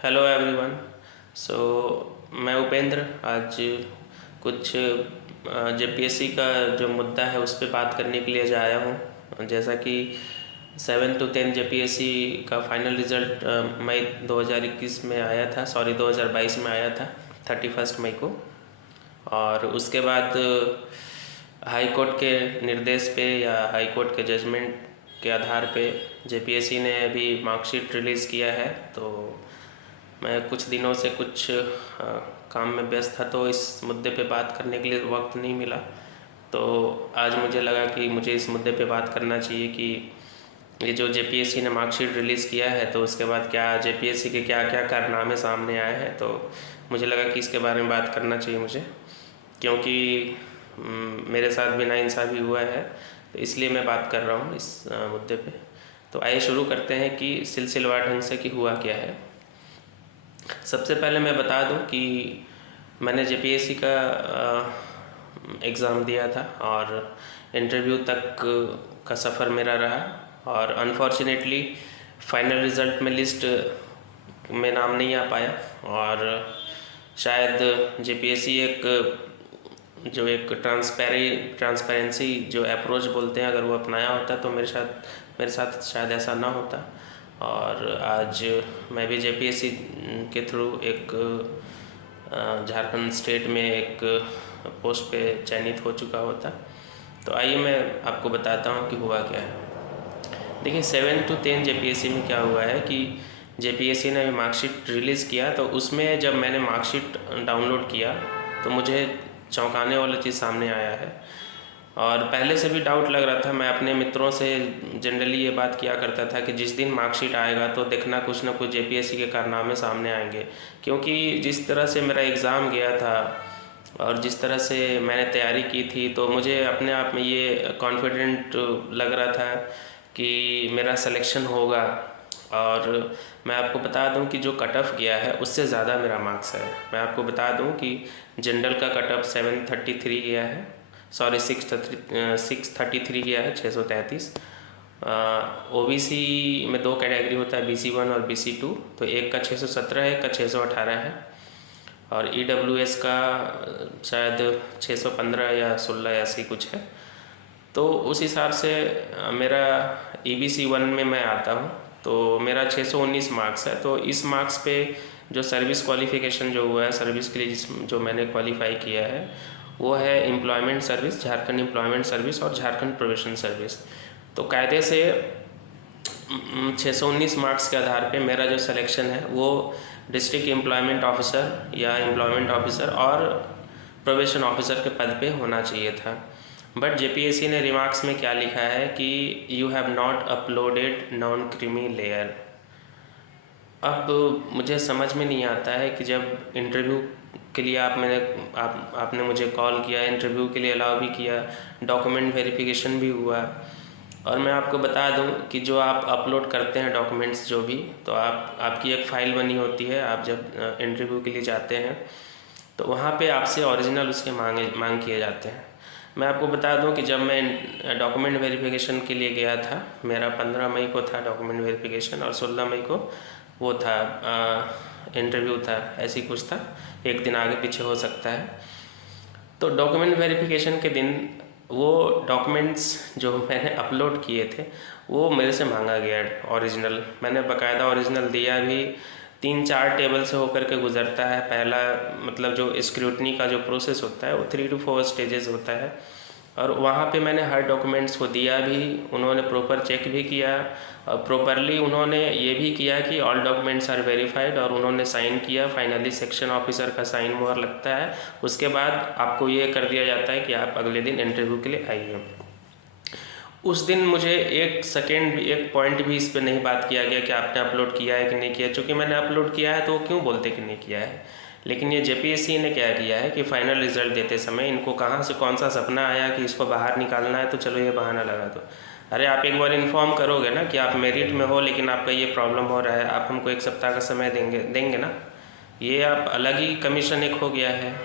Hello everyone. सो मैं उपेंद्र आज कुछ जेपीएससी का जो मुद्दा है उस पर बात करने के लिए जो आया हूँ। जैसा कि 7 to 10 जेपीएससी का फाइनल रिज़ल्ट मई 2021 में आया था, 2022 में आया था 31 मई को। और उसके बाद हाई कोर्ट के निर्देश पे या हाई कोर्ट के जजमेंट के आधार पे जेपीएससी ने अभी मार्कशीट रिलीज़ किया है। तो मैं कुछ दिनों से कुछ काम में व्यस्त था, तो इस मुद्दे पे बात करने के लिए वक्त नहीं मिला। तो आज मुझे लगा कि मुझे इस मुद्दे पे बात करना चाहिए कि ये जो जेपीएससी ने मार्कशीट रिलीज़ किया है तो उसके बाद क्या जेपीएससी के क्या क्या कारनामे सामने आए हैं। तो मुझे लगा कि इसके बारे में बात करना चाहिए मुझे, क्योंकि मेरे साथ भी नाइंसाफ़ी हुआ है, तो इसलिए मैं बात कर रहा हूँ इस मुद्दे पे। तो आइए शुरू करते हैं कि सिलसिलेवार ढंग से कि हुआ क्या है। सबसे पहले मैं बता दूं कि मैंने जेपीएससी का एग्ज़ाम दिया था और इंटरव्यू तक का सफ़र मेरा रहा, और अनफॉर्चुनेटली फाइनल रिज़ल्ट में लिस्ट में नाम नहीं आ पाया। और शायद जेपीएससी एक ट्रांसपेरेंसी जो अप्रोच बोलते हैं, अगर वो अपनाया होता तो मेरे साथ शायद ऐसा ना होता। और आज मैं भी जेपीएससी के थ्रू एक झारखंड स्टेट में एक पोस्ट पे चयनित हो चुका होता। तो आइए मैं आपको बताता हूँ कि हुआ क्या है। देखिए 7 to 10 जेपीएससी में क्या हुआ है कि जेपीएससी ने मार्कशीट रिलीज़ किया, तो उसमें जब मैंने मार्कशीट डाउनलोड किया तो मुझे चौंकाने वाली चीज़ सामने आया है। और पहले से भी डाउट लग रहा था। मैं अपने मित्रों से जनरली ये बात किया करता था कि जिस दिन मार्कशीट आएगा तो देखना कुछ ना कुछ जेपीएससी के कारनामे सामने आएंगे, क्योंकि जिस तरह से मेरा एग्ज़ाम गया था और जिस तरह से मैंने तैयारी की थी, तो मुझे अपने आप में ये कॉन्फिडेंट लग रहा था कि मेरा सिलेक्शन होगा। और मैं आपको बता दूं कि जो कट ऑफ गया है उससे ज़्यादा मेरा मार्क्स है। मैं आपको बता दूं कि जनरल का कट ऑफ 733 गया है, 633 गया है, 633। ओबीसी में दो कैटेगरी होता है, BC1 और BC2। तो एक का 617 है, एक का 618 है। और EWS का शायद 615 या 16 ऐसी कुछ है। तो उस हिसाब से मेरा EBC1 में मैं आता हूँ, तो मेरा 619 मार्क्स है। तो इस मार्क्स पे जो सर्विस क्वालिफ़िकेशन जो हुआ है, सर्विस के लिए जो मैंने क्वालिफाई किया है, वो है employment service, Jharkhand employment service और झारखंड प्रोबेशन सर्विस। तो कायदे से 619 मार्क्स के आधार पे मेरा जो सिलेक्शन है वो डिस्ट्रिक्ट एम्प्लॉयमेंट ऑफिसर या एम्प्लॉयमेंट ऑफिसर और प्रोबेशन ऑफिसर के पद पे होना चाहिए था। बट जेपीएससी ने रिमार्क्स में क्या लिखा है कि you have not uploaded non creamy layer. अब मुझे समझ में नहीं आता है कि जब इंटरव्यू के लिए आपने मुझे कॉल किया, इंटरव्यू के लिए अलाउ भी किया, डॉक्यूमेंट वेरिफिकेशन भी हुआ, और मैं आपको बता दूं कि जो आप अपलोड करते हैं डॉक्यूमेंट्स जो भी, तो आपकी एक फ़ाइल बनी होती है। आप जब इंटरव्यू के लिए जाते हैं तो वहाँ पे आपसे ओरिजिनल उसके मांग किए जाते हैं। मैं आपको बता दूं कि जब मैं डॉक्यूमेंट वेरिफिकेशन के लिए गया था, मेरा 15 मई को था डॉक्यूमेंट वेरिफिकेशन और 16 मई को वो था इंटरव्यू था, ऐसी कुछ था, एक दिन आगे पीछे हो सकता है। तो डॉक्यूमेंट वेरिफिकेशन के दिन वो डॉक्यूमेंट्स जो मैंने अपलोड किए थे वो मेरे से मांगा गया ओरिजिनल। मैंने बाकायदा ओरिजिनल दिया भी, 3-4 टेबल से होकर के गुजरता है। पहला मतलब जो स्क्रूटनी का जो प्रोसेस होता है वो 3 to 4 स्टेजेस होता है, और वहाँ पे मैंने हर डॉक्यूमेंट्स को दिया भी, उन्होंने प्रॉपर चेक भी किया और प्रॉपरली उन्होंने ये भी किया कि ऑल डॉक्यूमेंट्स आर वेरीफाइड, और उन्होंने साइन किया। फाइनली सेक्शन ऑफिसर का साइन मोहर लगता है। उसके बाद आपको ये कर दिया जाता है कि आप अगले दिन इंटरव्यू के लिए आइए। उस दिन मुझे एक पॉइंट भी इस पर नहीं बात किया गया कि आपने अपलोड किया है कि नहीं किया। चूँकि मैंने अपलोड किया है तो वो क्यों बोलते कि नहीं किया है। लेकिन ये जेपीएससी ने क्या किया है कि फाइनल रिजल्ट देते समय इनको कहाँ से कौन सा सपना आया कि इसको बाहर निकालना है, तो चलो ये बहाना लगा दो। अरे आप एक बार इन्फॉर्म करोगे ना कि आप मेरिट में हो लेकिन आपका ये प्रॉब्लम हो रहा है, आप हमको 1 सप्ताह का समय देंगे ना। ये आप अलग ही कमीशन एक हो गया है।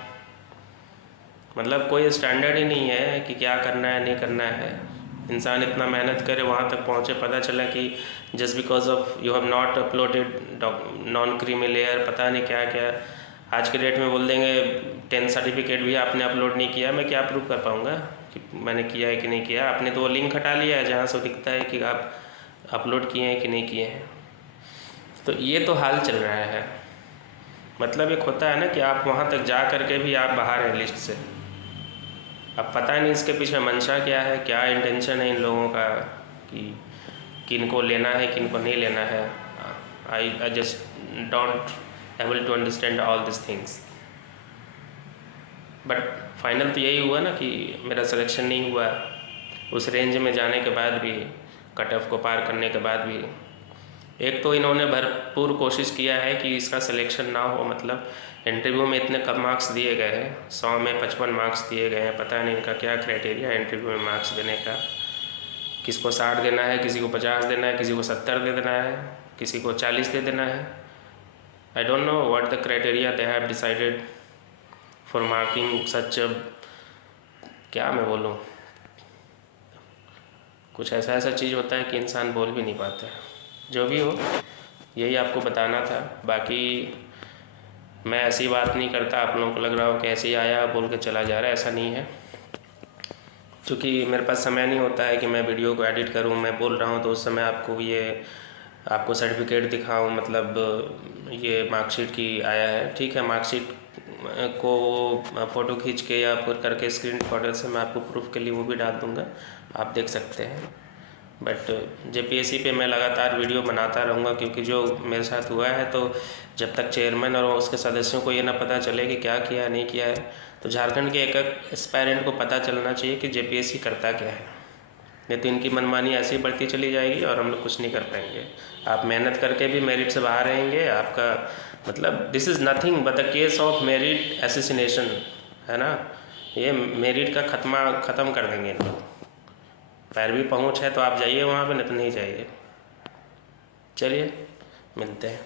मतलब कोई स्टैंडर्ड ही नहीं है कि क्या करना है नहीं करना है। इंसान इतना मेहनत करे, वहाँ तक पहुँचे, पता चला कि just because of you have not uploaded non creamy layer, पता नहीं क्या क्या। आज के डेट में बोल देंगे 10th सर्टिफिकेट भी आपने अपलोड नहीं किया, मैं क्या प्रूव कर पाऊँगा कि मैंने किया है कि नहीं किया। आपने तो वो लिंक हटा लिया है जहाँ से दिखता है कि आप अपलोड किए हैं कि नहीं किए हैं। तो ये तो हाल चल रहा है। मतलब एक होता है ना कि आप वहाँ तक जा करके भी आप बाहर हैं लिस्ट से। अब पता नहीं इसके पीछे मंशा क्या है, क्या इंटेंशन है इन लोगों का कि किन को लेना है किन को नहीं लेना है। I just don't able to understand all this things. But final तो यही हुआ ना कि मेरा सिलेक्शन नहीं हुआ। उस रेंज में जाने के बाद भी, कट ऑफ को पार करने के बाद भी, एक तो इन्होंने भरपूर कोशिश किया है कि इसका सिलेक्शन ना हो। मतलब इंटरव्यू में इतने कम मार्क्स दिए गए हैं, 100 में 55 मार्क्स दिए गए हैं। पता नहीं इनका क्या क्राइटेरिया है इंटरव्यू में मार्क्स देने का। किसको 60 देना है, किसी को 50 देना है, किसी को 70 दे देना है, किसी को 40 दे देना है। I don't know what the criteria they have decided for marking such. क्या मैं बोलूँ, कुछ ऐसा चीज़ होता है कि इंसान बोल भी नहीं पाता। जो भी हो, यही आपको बताना था। बाकी मैं ऐसी बात नहीं करता आप लोगों को लग रहा हो कि ऐसे ही आया बोल के चला जा रहा है, ऐसा नहीं है। क्योंकि मेरे पास समय नहीं होता है कि मैं वीडियो को एडिट करूं। मैं बोल रहा हूं तो उस समय आपको सर्टिफिकेट दिखाऊं। मतलब ये मार्कशीट की आया है, ठीक है। मार्कशीट को फ़ोटो खींच के या फिर करके स्क्रीन रिकॉर्डर से मैं आपको प्रूफ के लिए वो भी डाल दूँगा, आप देख सकते हैं। बट जेपीएससी पे मैं लगातार वीडियो बनाता रहूँगा, क्योंकि जो मेरे साथ हुआ है, तो जब तक चेयरमैन और उसके सदस्यों को ये ना पता चले कि क्या किया नहीं किया है, तो झारखंड के एक एक एस्पायरेंट को पता चलना चाहिए कि जेपीएससी करता क्या है। नहीं तो इनकी मनमानी ऐसी बढ़ती चली जाएगी और हम लोग कुछ नहीं कर पाएंगे। आप मेहनत करके भी मेरिट से बाहर रहेंगे। आपका मतलब this is nothing but the case of merit assassination, है ना। ये मेरिट का ख़त्म कर देंगे इन लोग। पैरवी पहुँच है तो आप जाइए वहाँ पे, नहीं तो नहीं जाइए। चलिए मिलते हैं।